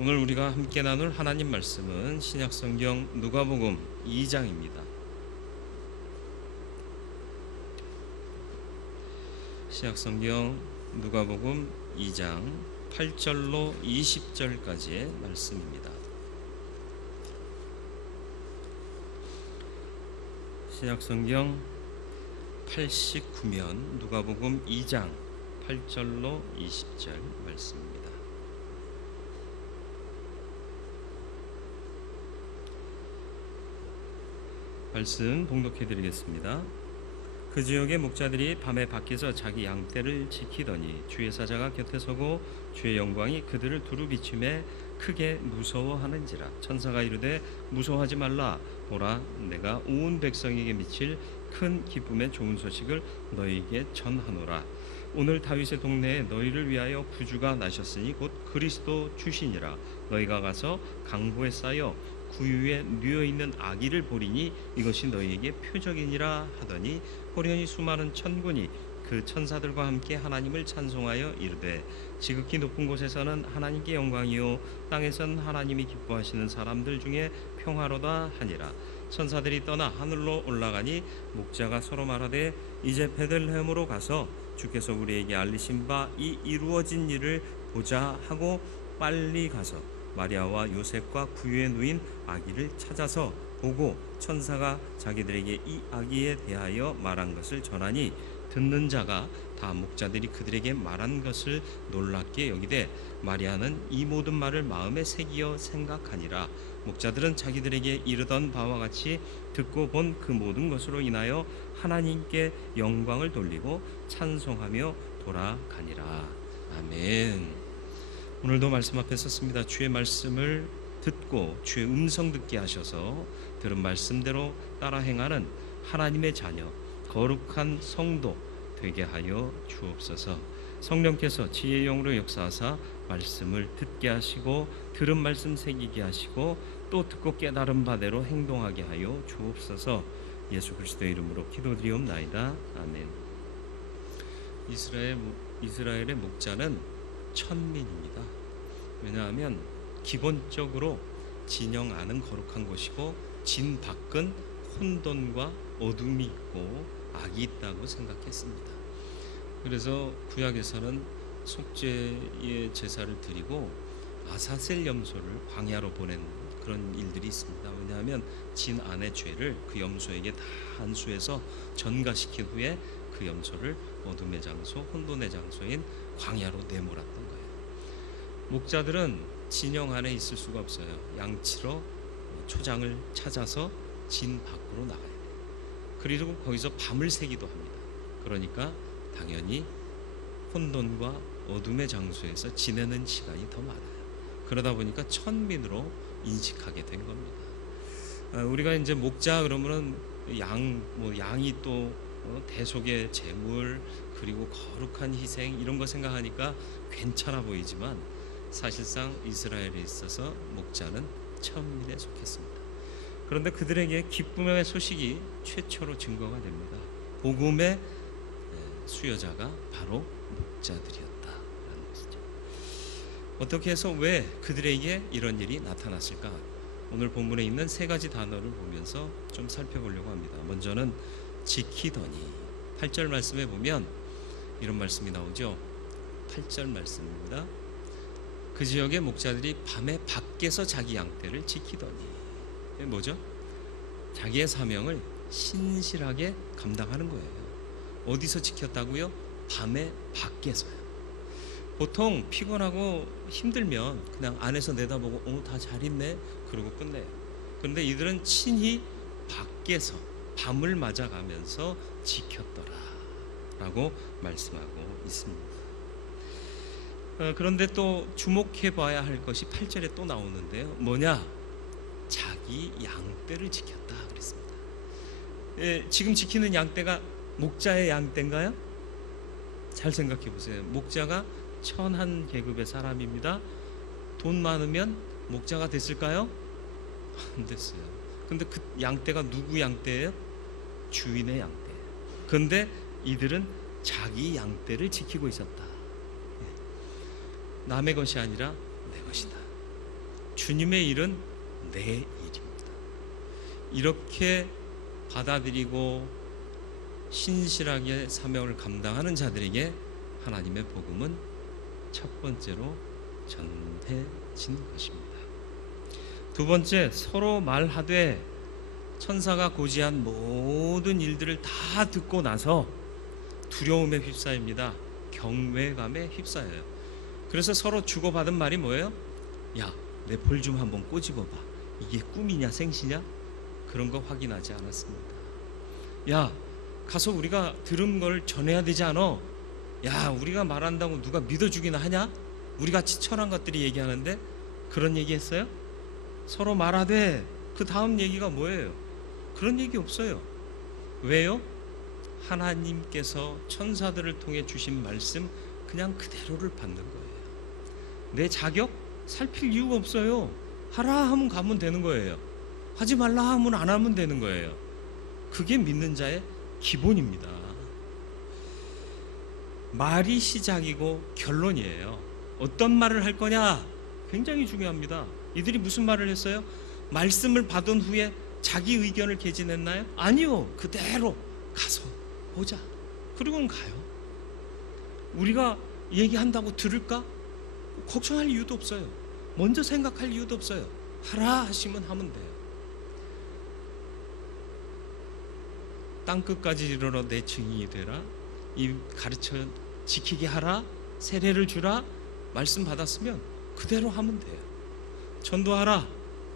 오늘 우리가 함께 나눌 하나님 말씀은 신약성경 누가복음 2장입니다. 신약성경 누가복음 2장 8절로 20절까지의 말씀입니다. 신약성경 89면 누가복음 2장 8절로 20절 말씀입니다. 말씀 봉독해 드리겠습니다. 그 지역의 목자들이 밤에 밖에서 자기 양떼를 지키더니 주의 사자가 곁에 서고 주의 영광이 그들을 두루 비추매 크게 무서워하는지라. 천사가 이르되 무서워하지 말라. 보라, 내가 온 백성에게 미칠 큰 기쁨의 좋은 소식을 너희에게 전하노라. 오늘 다윗의 동네에 너희를 위하여 구주가 나셨으니 곧 그리스도 주시니라. 너희가 가서 강보에 쌓여 구유에 누워있는 아기를 보리니 이것이 너희에게 표적이니라 하더니 호련히 수많은 천군이 그 천사들과 함께 하나님을 찬송하여 이르되 지극히 높은 곳에서는 하나님께 영광이요 땅에선 하나님이 기뻐하시는 사람들 중에 평화로다 하니라. 천사들이 떠나 하늘로 올라가니 목자가 서로 말하되 이제 베들레헴으로 가서 주께서 우리에게 알리신 바 이 이루어진 일을 보자 하고 빨리 가서 마리아와 요셉과 구유에 누인 아기를 찾아서 보고 천사가 자기들에게 이 아기에 대하여 말한 것을 전하니 듣는 자가 다 목자들이 그들에게 말한 것을 놀랍게 여기되 마리아는 이 모든 말을 마음에 새기어 생각하니라. 목자들은 자기들에게 이르던 바와 같이 듣고 본 그 모든 것으로 인하여 하나님께 영광을 돌리고 찬송하며 돌아가니라. 아멘. 오늘도 말씀 앞에 섰습니다. 주의 말씀을 듣고 주의 음성 듣게 하셔서 들은 말씀대로 따라 행하는 하나님의 자녀, 거룩한 성도 되게 하여 주옵소서. 성령께서 지혜의 영으로 역사하사 말씀을 듣게 하시고 들은 말씀 새기게 하시고 또 듣고 깨달은 바대로 행동하게 하여 주옵소서. 예수 그리스도의 이름으로 기도드리옵나이다. 아멘. 이스라엘의 목자는 천민입니다. 왜냐하면 기본적으로 진영 안은 거룩한 곳이고 진 밖은 혼돈과 어둠이 있고 악이 있다고 생각했습니다. 그래서 구약에서는 속죄의 제사를 드리고 아사셀 염소를 광야로 보낸 그런 일들이 있습니다. 왜냐하면 진 안의 죄를 그 염소에게 다 안수해서 전가시킨 후에 그 염소를 어둠의 장소, 혼돈의 장소인 광야로 내몰았던 거예요. 목자들은 진영 안에 있을 수가 없어요. 양치러 초장을 찾아서 진 밖으로 나가야 돼요. 그리고 거기서 밤을 새기도 합니다. 그러니까 당연히 혼돈과 어둠의 장소에서 지내는 시간이 더 많아요. 그러다 보니까 천민으로 인식하게 된 겁니다. 우리가 이제 목자 그러면은 양이 또 대속의 제물 그리고 거룩한 희생 이런 거 생각하니까 괜찮아 보이지만 사실상 이스라엘에 있어서 목자는 천민에 속했습니다. 그런데 그들에게 기쁨의 소식이 최초로 증거가 됩니다. 복음의 수여자가 바로 목자들이었다라는 것이죠. 어떻게 해서 왜 그들에게 이런 일이 나타났을까? 오늘 본문에 있는 세 가지 단어를 보면서 좀 살펴보려고 합니다. 먼저는 지키더니 8절 말씀에 보면 이런 말씀이 나오죠. 8절 말씀입니다. 그 지역의 목자들이 밤에 밖에서 자기 양떼를 지키더니 뭐죠? 자기의 사명을 신실하게 감당하는 거예요. 어디서 지켰다고요? 밤에 밖에서요. 보통 피곤하고 힘들면 그냥 안에서 내다보고 다 잘 있네 그러고 끝내요. 그런데 이들은 친히 밖에서 밤을 맞아가면서 지켰더라 라고 말씀하고 있습니다. 그런데 또 주목해 봐야 할 것이 8절에 또 나오는데요. 뭐냐? 자기 양떼를 지켰다 그랬습니다. 지금 지키는 양떼가 목자의 양떼인가요? 잘 생각해 보세요. 목자가 천한 계급의 사람입니다. 돈 많으면 목자가 됐을까요? 안 됐어요. 근데 그 양떼가 누구 양떼예요? 주인의 양떼예요. 그런데 이들은 자기 양떼를 지키고 있었다. 남의 것이 아니라 내 것이다. 주님의 일은 내 일입니다. 이렇게 받아들이고 신실하게 사명을 감당하는 자들에게 하나님의 복음은 첫 번째로 전해진 것입니다. 두 번째, 서로 말하되 천사가 고지한 모든 일들을 다 듣고 나서 두려움에 휩싸입니다. 경외감에 휩싸여요. 그래서 서로 주고받은 말이 뭐예요? 야, 내 볼 좀 한번 꼬집어봐. 이게 꿈이냐 생시냐? 그런 거 확인하지 않았습니다. 야, 가서 우리가 들은 걸 전해야 되지 않아? 야, 우리가 말한다고 누가 믿어주기나 하냐? 우리같이 천한 것들이 얘기하는데 그런 얘기 했어요? 서로 말하되 그 다음 얘기가 뭐예요? 그런 얘기 없어요. 왜요? 하나님께서 천사들을 통해 주신 말씀 그냥 그대로를 받는 거예요. 내 자격 살필 이유가 없어요. 하라 하면 가면 되는 거예요. 하지 말라 하면 안 하면 되는 거예요. 그게 믿는 자의 기본입니다. 말이 시작이고 결론이에요. 어떤 말을 할 거냐? 굉장히 중요합니다. 이들이 무슨 말을 했어요? 말씀을 받은 후에 자기 의견을 개진했나요? 아니요. 그대로 가서 보자. 그리고는 가요. 우리가 얘기한다고 들을까? 걱정할 이유도 없어요. 먼저 생각할 이유도 없어요. 하라 하시면 하면 돼요. 땅끝까지 이르러 내 증인이 되라. 이 가르쳐 지키게 하라. 세례를 주라. 말씀 받았으면 그대로 하면 돼요. 전도하라.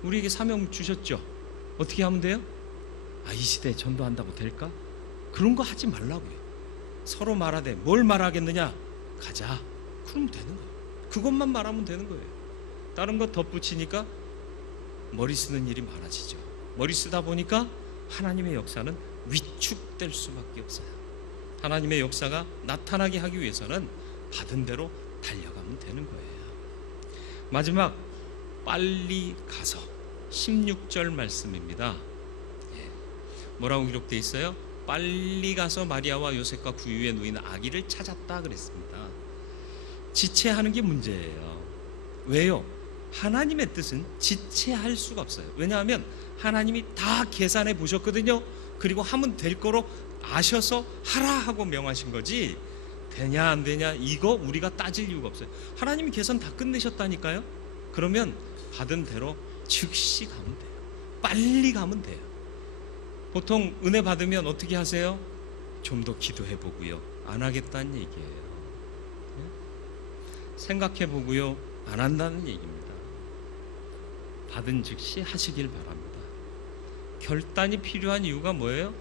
우리에게 사명 주셨죠. 어떻게 하면 돼요? 이 시대에 전도한다고 될까? 그런 거 하지 말라고요. 서로 말하되 뭘 말하겠느냐? 가자. 그럼 되는 거예요. 그것만 말하면 되는 거예요. 다른 거 덧붙이니까 머리 쓰는 일이 많아지죠. 머리 쓰다 보니까 하나님의 역사는 위축될 수밖에 없어요. 하나님의 역사가 나타나게 하기 위해서는 받은 대로 달려가면 되는 거예요. 마지막, 빨리 가서 16절 말씀입니다. 뭐라고 기록되어 있어요? 빨리 가서 마리아와 요셉과 그 위에 누인 아기를 찾았다 그랬습니다. 지체하는 게 문제예요. 왜요? 하나님의 뜻은 지체할 수가 없어요. 왜냐하면 하나님이 다 계산해 보셨거든요. 그리고 하면 될 거로 아셔서 하라 하고 명하신 거지, 되냐 안 되냐 이거 우리가 따질 이유가 없어요. 하나님이 계산 다 끝내셨다니까요. 그러면 받은 대로 즉시 가면 돼요. 빨리 가면 돼요. 보통 은혜 받으면 어떻게 하세요? 좀 더 기도해 보고요. 안 하겠다는 얘기예요. 생각해 보고요. 안 한다는 얘기입니다. 받은 즉시 하시길 바랍니다. 결단이 필요한 이유가 뭐예요?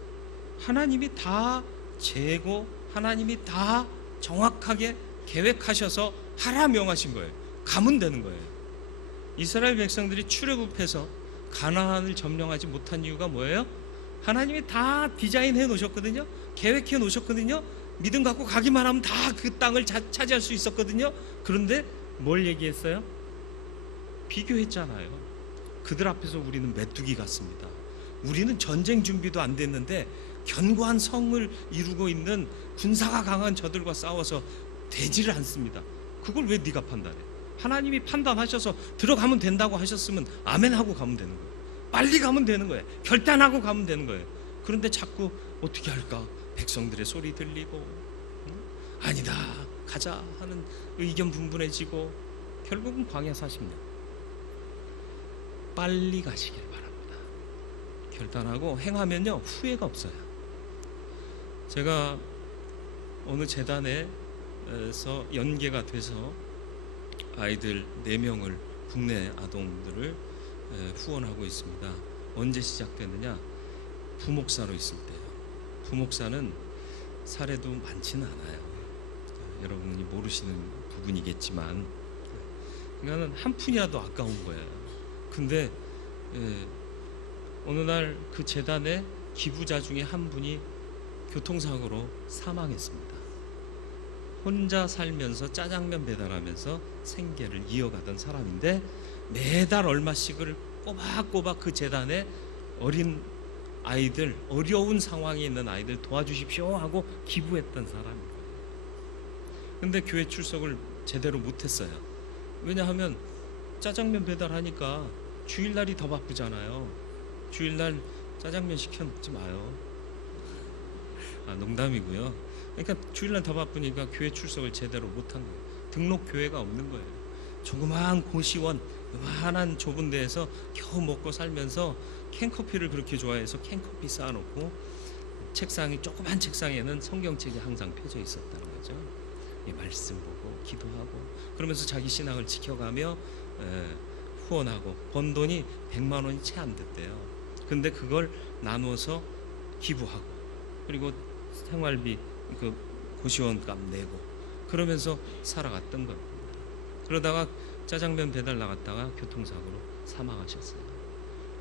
하나님이 다 재고 하나님이 다 정확하게 계획하셔서 하라 명하신 거예요. 가면 되는 거예요. 이스라엘 백성들이 출애굽해서 가나안을 점령하지 못한 이유가 뭐예요? 하나님이 다 디자인해 놓으셨거든요. 계획해 놓으셨거든요. 믿음 갖고 가기만 하면 다 그 땅을 차지할 수 있었거든요. 그런데 뭘 얘기했어요? 비교했잖아요. 그들 앞에서 우리는 메뚜기 같습니다. 우리는 전쟁 준비도 안 됐는데 견고한 성을 이루고 있는 군사가 강한 저들과 싸워서 되지를 않습니다. 그걸 왜 네가 판단해? 하나님이 판단하셔서 들어가면 된다고 하셨으면 아멘 하고 가면 되는 거예요. 빨리 가면 되는 거예요. 결단하고 가면 되는 거예요. 그런데 자꾸 어떻게 할까? 백성들의 소리 들리고 아니다 가자 하는 의견 분분해지고 결국은 광야 40년. 빨리 가시길 바랍니다. 결단하고 행하면요 후회가 없어요. 제가 어느 재단에서 연계가 돼서 아이들 4명을 국내 아동들을 후원하고 있습니다. 언제 시작됐느냐? 부목사로 있을 때요. 부목사는 사례도 많지는 않아요. 여러분이 모르시는 부분이겠지만, 그러니까 한 푼이라도 아까운 거예요. 근데 어느 날 그 재단의 기부자 중에 한 분이 교통사고로 사망했습니다. 혼자 살면서 짜장면 배달하면서 생계를 이어가던 사람인데 매달 얼마씩을 꼬박꼬박 그 재단에 어린 아이들, 어려운 상황에 있는 아이들 도와주십시오 하고 기부했던 사람입니다. 근데 교회 출석을 제대로 못했어요. 왜냐하면 짜장면 배달하니까 주일날이 더 바쁘잖아요. 주일날 짜장면 시켜 먹지 마요. 농담이고요. 그러니까 주일날 더 바쁘니까 교회 출석을 제대로 못한 거예요. 등록 교회가 없는 거예요. 조그마한 고시원, 요만한 좁은 데에서 겨우 먹고 살면서 캔커피를 그렇게 좋아해서 캔커피 쌓아놓고 책상이 조그만 책상에는 성경책이 항상 펴져 있었다는 거죠. 이 말씀 보고 기도하고 그러면서 자기 신앙을 지켜가며 후원하고 번 돈이 100만 원이 채 안 됐대요. 근데 그걸 나눠서 기부하고 그리고 생활비 그 고시원값 내고 그러면서 살아갔던 겁니다. 그러다가 짜장면 배달 나갔다가 교통사고로 사망하셨어요.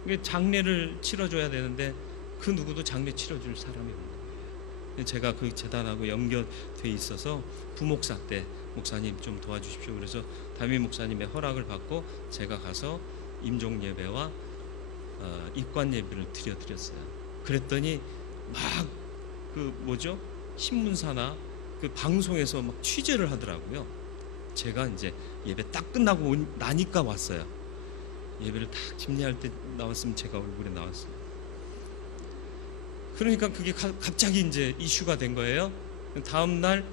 이게 장례를 치러줘야 되는데 그 누구도 장례 치러줄 사람이 없는 거예요. 제가 그 재단하고 연결돼 있어서 부목사 때 목사님 좀 도와주십시오. 그래서 담임 목사님의 허락을 받고 제가 가서 임종 예배와 입관 예배를 드렸어요. 그랬더니 막 그 뭐죠? 신문사나 그 방송에서 막 취재를 하더라고요. 제가 이제 예배 딱 끝나고 나니까 왔어요. 예배를 딱 집례할 때 나왔으면 제가 얼굴에 나왔어요. 그러니까 그게 갑자기 이제 이슈가 된 거예요. 다음 날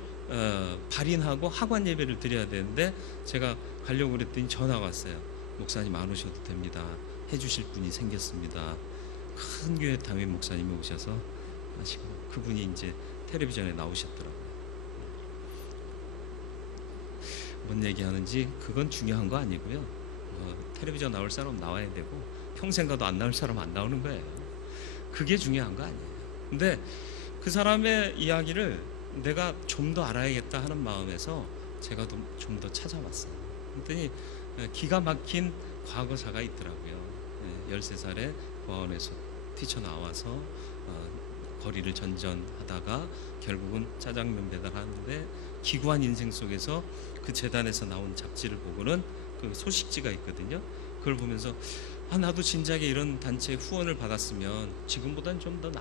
발인하고 하관 예배를 드려야 되는데 제가 가려고 그랬더니 전화가 왔어요. 목사님 안 오셔도 됩니다. 해주실 분이 생겼습니다. 큰 교회 담임 목사님이 오셔서 하시고 그분이 이제 텔레비전에 나오셨더라고요. 뭔 얘기하는지 그건 중요한 거 아니고요. 텔레비전 나올 사람 나와야 되고 평생 가도 안 나올 사람 안 나오는 거예요. 그게 중요한 거 아니에요. 근데 그 사람의 이야기를 내가 좀 더 알아야겠다 하는 마음에서 제가 좀 더 찾아봤어요. 그랬더니 기가 막힌 과거사가 있더라고요. 13살에 고아원에서 뛰쳐나와서 거리를 전전하다가 결국은 짜장면 배달하는데 기구한 인생 속에서 그 재단에서 나온 잡지를 보고는 그 소식지가 있거든요. 그걸 보면서 나도 진작에 이런 단체의 후원을 받았으면 지금보다는 좀 더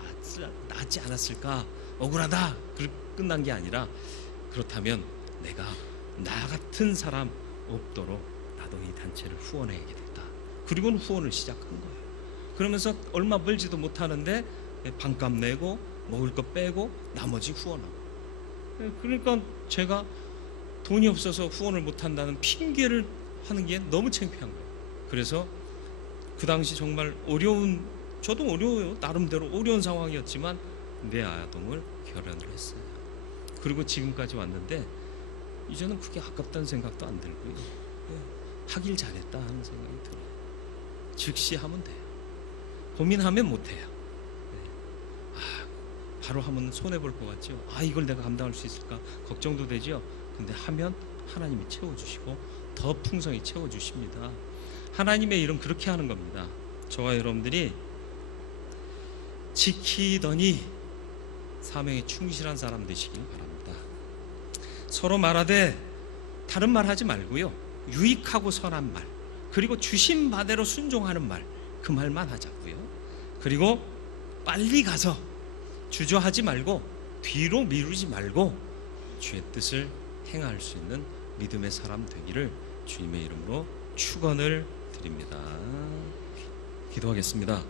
낫지 않았을까, 억울하다 끝난 게 아니라 그렇다면 내가 나 같은 사람 없도록 나도 이 단체를 후원해야겠다. 그리고는 후원을 시작한 거예요. 그러면서 얼마 벌지도 못하는데 반값 내고 먹을 거 빼고 나머지 후원하고. 그러니까 제가 돈이 없어서 후원을 못한다는 핑계를 하는 게 너무 창피한 거예요. 그래서 그 당시 정말 저도 어려워요. 나름대로 어려운 상황이었지만 내 아동을 결혼을 했어요. 그리고 지금까지 왔는데 이제는 그게 아깝다는 생각도 안 들고요. 하길 잘했다 하는 생각이 들어요. 즉시 하면 돼요. 고민하면 못해요. 바로 하면 손해볼 것 같죠. 이걸 내가 감당할 수 있을까 걱정도 되죠. 근데 하면 하나님이 채워주시고 더 풍성히 채워주십니다. 하나님의 일은 그렇게 하는 겁니다. 저와 여러분들이 지키더니 사명에 충실한 사람 되시길 바랍니다. 서로 말하되 다른 말 하지 말고요, 유익하고 선한 말, 그리고 주신 바대로 순종하는 말, 그 말만 하자고요. 그리고 빨리 가서 주저하지 말고 뒤로 미루지 말고 주의 뜻을 행할 수 있는 믿음의 사람 되기를 주님의 이름으로 축원을 드립니다. 기도하겠습니다.